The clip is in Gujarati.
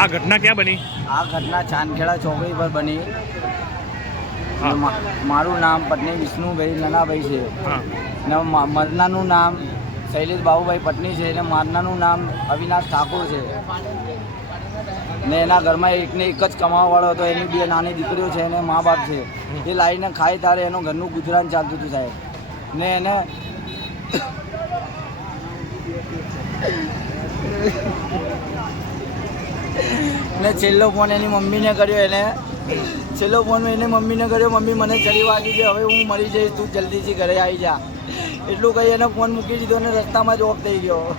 આ ઘટના ક્યાં બની? આ ઘટના ચાંદખેડા ચોકડી પર બની. મારું નામ પત્ની વિષ્ણુભાઈ નાનાભાઈ છે. ને મરનાનું નામ શૈલેષ બાબુભાઈ પત્ની છે અને મારનાનું નામ અવિનાશ ઠાકોર છે. ને એના ઘરમાં એકને એક જ કમાવાવાળો હતો એની બે નાની દીકરીઓ છે અને મા બાપ છે. એ લાવીને ખાય તારે એનું ઘરનું ગુજરાન ચાલતું હતું સાહેબ. ને એને ને છેલ્લો ફોન એની મમ્મીને કર્યો, એને છેલ્લો ફોન એને મમ્મીને કર્યો, મમ્મી, મને ચડી વાગી છે હવે હું મરી જઈશ, તું જલ્દીથી ઘરે આવી જા. એટલું કહી એને ફોન મૂકી દીધો અને રસ્તામાં જ ઓફ થઈ ગયો.